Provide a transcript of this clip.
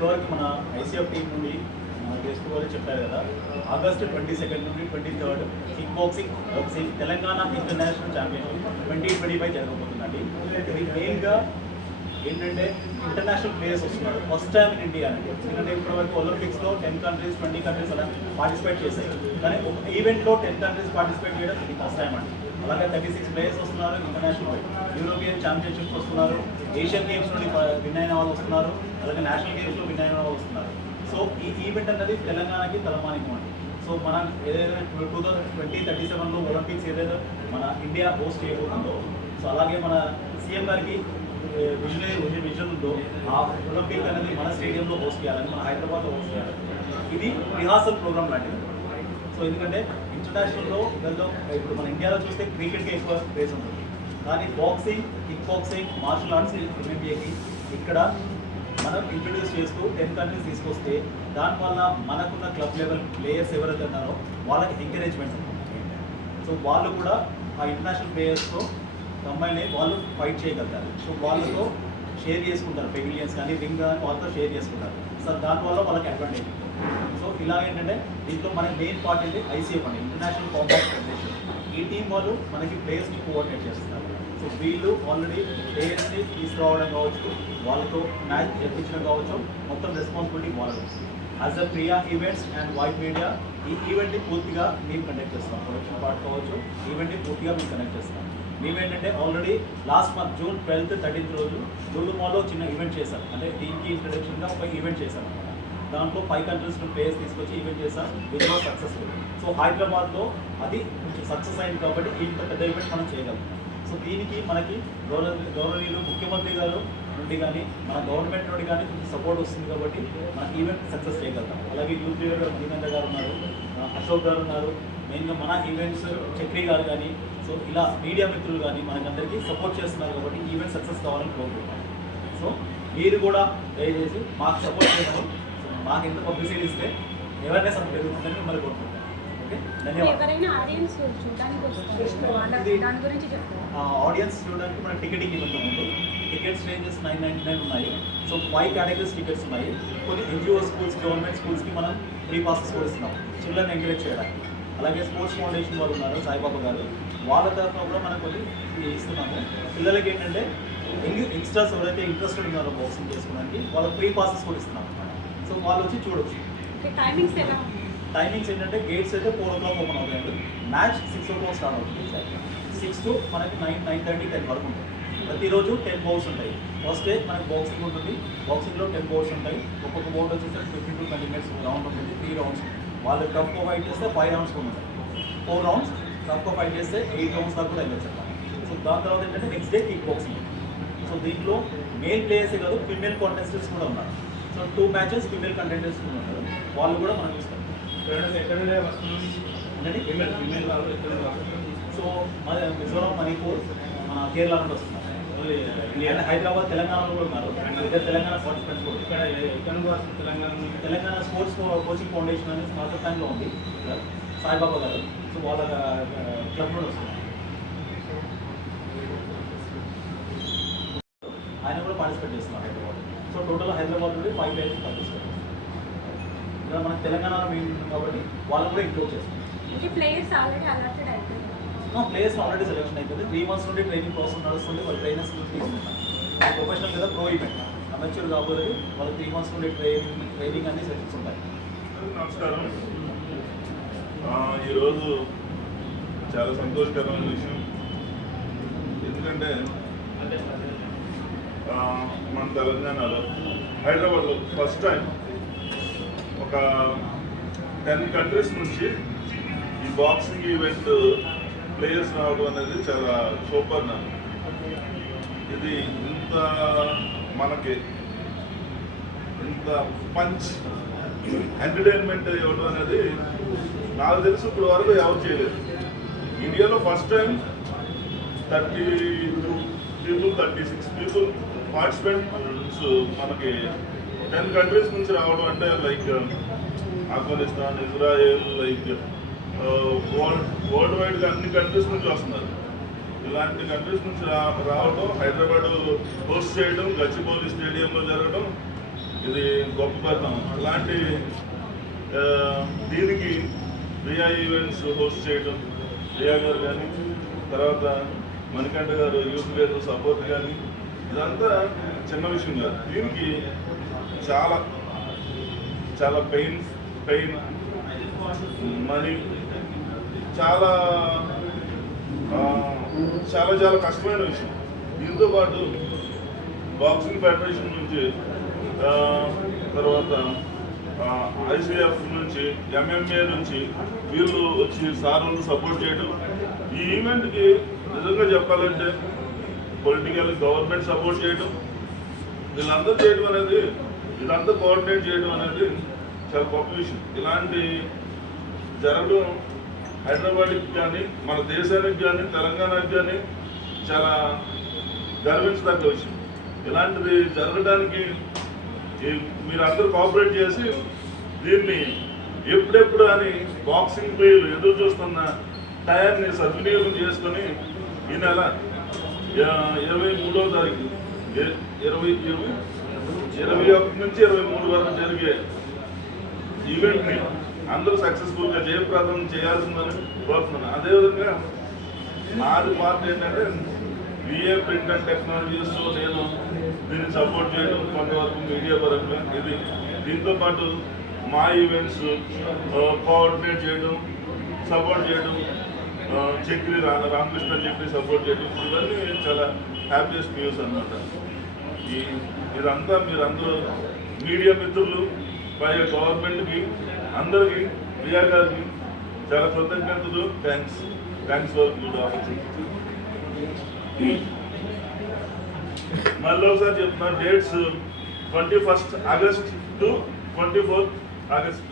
ఇప్పటివరకు మన ICF team నుండి గెస్ట్ వాళ్ళు చెప్పారు కదా, ఆగస్టు 22 నుండి 23 kick boxing Telangana international championship 2025 జరగబోతుందండి. ఇది మెయిన్గా ఏంటంటే ఇంటర్నేషనల్ ప్లేయర్స్ వస్తున్నారు ఫస్ట్ టైం ఇన్ ఇండియా అండి. ఎందుకంటే ఇప్పటివరకు ఒలింపిక్స్లో 10 కంట్రీస్ 20 కంట్రీస్ అలా పార్టిసిపేట్ చేశాయి, కానీ ఒక ఈవెంట్లో 10 కంట్రీస్ పార్టిసిపేట్ చేయడం ఇది ఫస్ట్ టైం అండి. అలాగే 36 ప్లేయర్స్ వస్తున్నారు ఇంటర్నేషనల్, యూరోపియన్ ఛాంపియన్షిప్స్ వస్తున్నారు, ఏషియన్ గేమ్స్ నుండి విన్ అయిన వాళ్ళు వస్తున్నారు, అలాగే నేషనల్ గేమ్స్లో విన్ అయిన వాళ్ళు వస్తున్నారు. సో ఈ ఈవెంట్ అనేది తెలంగాణకి తలమానికం అండి. సో మనం ఏదైతే 2037లో ఒలింపిక్స్ ఏదైతే మన ఇండియా హోస్ట్ చేయబోతుందో, సో అలాగే మన సీఎం గారికి విజన్ ఉందో ఆ ఒలింపిక్ అనేది మన స్టేడియంలో హోస్ట్ చేయాలని, మన హైదరాబాద్లో హోస్ట్ చేయాలి. ఇది రిహార్సల్ ప్రోగ్రామ్ లాంటిది. సో ఎందుకంటే ఇంటర్నేషనల్లో వెళ్దాం, ఇప్పుడు మన ఇండియాలో చూస్తే క్రికెట్కి ఎక్కువ క్రేజ్ ఉంటుంది, కానీ boxing, kick boxing, martial arts, ఎంఎంఏకి ఇక్కడ మనం ఇంట్రడ్యూస్ చేస్తూ 10 కంట్రీస్ తీసుకొస్తే దానివల్ల మనకున్న క్లబ్ లెవెల్ ప్లేయర్స్ ఎవరైతే ఉన్నారో వాళ్ళకి ఎంకరేజ్మెంట్ ఉంటుంది. సో వాళ్ళు కూడా ఆ ఇంటర్నేషనల్ ప్లేయర్స్తో కంబైన్ అయ్యి వాళ్ళు ఫైట్ చేయగలుగుతారు. సో వాళ్ళతో షేర్ చేసుకుంటారు, పెవిలియన్స్ కానీ రింగ్ కానీ వాళ్ళతో షేర్ చేసుకుంటారు. సో దానివల్ల వాళ్ళకి అడ్వాంటేజ్ ఉంటుంది. సో ఇలా ఏంటంటే దీంట్లో మనకి మెయిన్ పార్ట్ ఏంటి ఐసీఎఫ్ అండి, ఇంటర్నేషనల్ కాంబాట్ ఫెడరేషన్. ఈ టీం వాళ్ళు మనకి ప్లేయర్స్ని కోఆర్డినేట్ చేస్తున్నారు. సో వీళ్ళు ఆల్రెడీ ప్లేయర్స్ని తీసుకురావడం కావచ్చు, వాళ్ళతో మ్యాచ్ జరిపించడం కావచ్చు, మొత్తం రెస్పాన్సిబిలిటీ వాళ్ళది. As a Priya events and white media ఈ ఈవెంట్ని పూర్తిగా మేము కండక్ట్ చేస్తాం. ప్రొడక్షన్ పార్ట్ కావచ్చు, ఈవెంట్ని పూర్తిగా మేము కండక్ట్ చేస్తాం. మేమేంటంటే already last month June 12th 13th రోజు లూలు మాల్లో చిన్న ఈవెంట్ చేశాం. అంటే టీమ్కి ఇంట్రడక్షన్గా ఒక ఈవెంట్ చేశాం అనమాట. దాంట్లో 5 కంట్రీస్ ప్లేయర్స్ తీసుకొచ్చి ఈవెంట్ చేశాం, విచ్ వాజ్ సక్సెస్ఫుల్. సో హైదరాబాద్లో అది కొంచెం సక్సెస్ అయింది కాబట్టి ఇంత పెద్ద ఈవెంట్ మనం చేయగలుగుతాం. సో దీనికి మనకి గౌరవనీయులు ముఖ్యమంత్రి గారు నుండి కానీ మన గవర్నమెంట్ నుండి కానీ కొంచెం సపోర్ట్ వస్తుంది కాబట్టి మన ఈవెంట్ సక్సెస్ చేయగలుగుతాం. అలాగే యూత్ లీడర్ గారు మణికంఠ గారు ఉన్నారు, అశోక్ గారు ఉన్నారు, మెయిన్గా మన ఈవెంట్స్ చక్రి గారు కానీ, సో ఇలా మీడియా మిత్రులు కానీ మనకందరికీ సపోర్ట్ చేస్తున్నారు కాబట్టి ఈవెంట్ సక్సెస్ కావాలని కోరుకుంటున్నాం. సో మీరు కూడా దయచేసి మాకు సపోర్ట్ చేయడం, మాకు ఎంత పబ్లిసిటీ ఇస్తే అవేర్నెస్ అంత పెరుగుతుందని మిమ్మల్ని కోరుకుంటాం. ఓకే, ధన్యవాదాలు. ఆడియన్స్ చూడడానికి మన టికెటింగ్ ఈవెంట్ ఉంది. టికెట్స్ రేంజెస్ 999 ఉన్నాయి. సో 5 కేటగిరీస్ టికెట్స్ ఉన్నాయి. కొన్ని ఎన్జిఓ స్కూల్స్, గవర్నమెంట్ స్కూల్స్కి మనం ఫ్రీ పాసెస్ కూడా ఇస్తున్నాం చిల్డ్రన్ ఎంకరేజ్ చేయడానికి. అలాగే స్పోర్ట్స్ ఫౌండేషన్ వాళ్ళు ఉన్నారు, సాయిబాబా గారు, వాళ్ళ తరఫున కూడా మనం కొన్ని ఇస్తున్నాము. పిల్లలకి ఏంటంటే యంగ్స్టర్స్ ఎవరైతే ఇంట్రెస్టెడ్ ఉన్నారో బాక్సింగ్ చేసుకోవడానికి వాళ్ళకి ఫ్రీ పాసెస్ కూడా ఇస్తున్నాం. సో వాళ్ళు వచ్చి చూడవచ్చు. టైమింగ్స్ ఏంటంటే గేట్స్ అయితే 4 o'clock ఓపెన్ అవుతాయండి. మ్యాచ్ 6 o'clock స్టార్ట్ అవుతుంది. 6 to మనకి 9:30 10 వరకు ఉంటుంది. ప్రతిరోజు 10 బౌల్స్ ఉంటాయి. ఫస్ట్ డే మనకి బాక్సింగ్ ఉంటుంది. బాక్సింగ్లో 10 బౌల్స్ ఉంటాయి. ఒక్కొక్క బౌల్ వచ్చేసి 15 to 20 minutes రౌండ్ ఉంటుంది. 3 rounds. వాళ్ళు టఫ్గా ఫైట్ చేస్తే 5 rounds కూడా ఉంటాయి. 4 rounds టఫ్గా ఫైట్ చేస్తే 8 rounds దాకా కూడా వెళ్ళొచ్చు. సో దాని తర్వాత ఏంటంటే next day kick boxing. So దీంట్లో మేల్ ప్లేయర్సే కాదు, ఫిమేల్ కాంటెస్టెంట్స్ కూడా ఉన్నారు. సో 2 matches ఫిమేల్ కంటెంటెంట్స్ కూడా ఉన్నారు. వాళ్ళు కూడా మనం చూస్తాం. సో మిజోరాం, మణిపూర్, మన కేరళ నుండి వస్తున్నారు. హైదరాబాద్, తెలంగాణలో కూడా ఉన్నారు. ఇద్దరు తెలంగాణ పార్టిసిపెంట్స్ కూడా. తెలంగాణ స్పోర్ట్స్ కోచింగ్ ఫౌండేషన్ అనేది స్టార్ట్ టైంలో ఉంది సాయిబాబా గారు. సో వాళ్ళ క్లబ్ నుండి వస్తున్నారు. ఆయన కూడా పార్టిసిపేట్ చేస్తున్నారు హైదరాబాద్. సో టోటల్ హైదరాబాద్ నుండి 5 players పార్టిసిపేట్. ఇక్కడ మనకి తెలంగాణలో మెయిన్ కాబట్టి వాళ్ళు కూడా ఇంక్లూడ్ చేస్తారు. ప్లేయర్స్ ఆల్రెడీ అలాటెడ్ అయిపోయింది. ప్లేయర్స్ ఆల్రెడీ సెలెక్షన్ అయిపోయింది. 3 months నుండి ట్రైనింగ్ ప్రాసెస్ నడుస్తుంది. వాళ్ళు ట్రైనర్స్ తీసుకుంటారు. ప్రొఫెషనల్ కదా, ప్రో ఈవెంట్ అమెచ్యూర్ కాబట్టి వాళ్ళు 3 months నుండి ట్రైనింగ్ అన్ని సెషన్స్ ఉంటాయి. నమస్కారం. ఈరోజు చాలా సంతోషకరమైన విషయం. ఎందుకంటే మన తెలంగాణలో హైదరాబాద్లో ఫస్ట్ టైం ఒక 10 కంట్రీస్ నుంచి ఈ బాక్సింగ్ ఈవెంట్ ప్లేయర్స్ రావడం అనేది చాలా సూపర్. ఇది ఇంత మనకి ఇంత పంచ్ ఎంటర్టైన్మెంట్ ఇవ్వడం అనేది నాకు తెలిసి ఇప్పుడు వరకు ఎవరు చేయలేదు. ఇండియాలో first time 32 people 36 people participants మనకి 10 కంట్రీస్ నుంచి రావడం అంటే like Afghanistan, Israel, like world వైడ్గా అన్ని కంట్రీస్ నుంచి వస్తున్నారు. ఇలాంటి కంట్రీస్ నుంచి రావడం, హైదరాబాద్ హోస్ట్ చేయడం, గచ్చిబౌలి స్టేడియంలో జరగడం ఇది గొప్ప పరిణామం. ఇలాంటి దీనికి రియా ఈవెంట్స్ హోస్ట్ చేయడం, రియా గారు కానీ, తర్వాత మణికంఠ గారు యూత్ లీడర్ సపోర్ట్ కానీ, ఇదంతా చిన్న విషయం కాదు. దీనికి చాలా చాలా పెయిన్ మనీ, చాలా చాలా చాలా కష్టమైన విషయం. దీంతో పాటు బాక్సింగ్ ఫెడరేషన్ నుంచి, తర్వాత ఐసీఎఫ్ నుంచి, ఎంఎంఏ నుంచి వీళ్ళు వచ్చి సార్లు సపోర్ట్ చేయడం, ఈ ఈవెంట్కి నిజంగా చెప్పాలంటే పొలిటికల్ గవర్నమెంట్ సపోర్ట్ చేయడం, వీళ్ళందరూ చేయడం అనేది, ఇదంతా కోఆర్డినేట్ చేయడం అనేది చాలా గొప్ప విషయం. ఇలాంటి జరగడం హైదరాబాద్కి కానీ, మన దేశానికి కానీ, తెలంగాణకి కానీ చాలా గర్వించదగ్గ విషయం. ఇలాంటిది జరగడానికి మీరందరూ కోఆపరేట్ చేసి దీన్ని ఎప్పుడెప్పుడు అని బాక్సింగ్ ప్లేయర్లు ఎదురు చూస్తున్న టయాన్ని సద్వినియోగం చేసుకొని ఈ నెల 23వ తారీఖు 21 నుంచి 23 వరకు జరిగే ఈవెంట్ని అందరూ సక్సెస్ఫుల్గా జయప్రదం చేయాల్సిందని కోరుతున్నాను. అదేవిధంగా నాది పార్ట్ ఏంటంటే విఏ ప్రింట్ అండ్ టెక్నాలజీస్తో నేను దీన్ని సపోర్ట్ చేయడం, కొంతవరకు మీడియా పరంగా ఇది. దీంతో పాటు మా ఈవెంట్స్ కోఆర్డినేట్ చేయడం, సపోర్ట్ చేయడం, చక్రి రామకృష్ణ చక్రి సపోర్ట్ చేయడం, ఇవన్నీ చాలా హ్యాపీయెస్ట్ న్యూస్ అన్నమాట. ఇదంతా మీరందరూ మీడియా మిత్రులు, పైగా గవర్నమెంట్కి, అందరికీ, రియా గారికి చాలా కృతజ్ఞతలు. Thanks for good opportunity. మళ్ళీ ఒకసారి చెప్తున్నా, డేట్స్ 21 ఆగస్ట్ టు 24 ఆగస్ట్.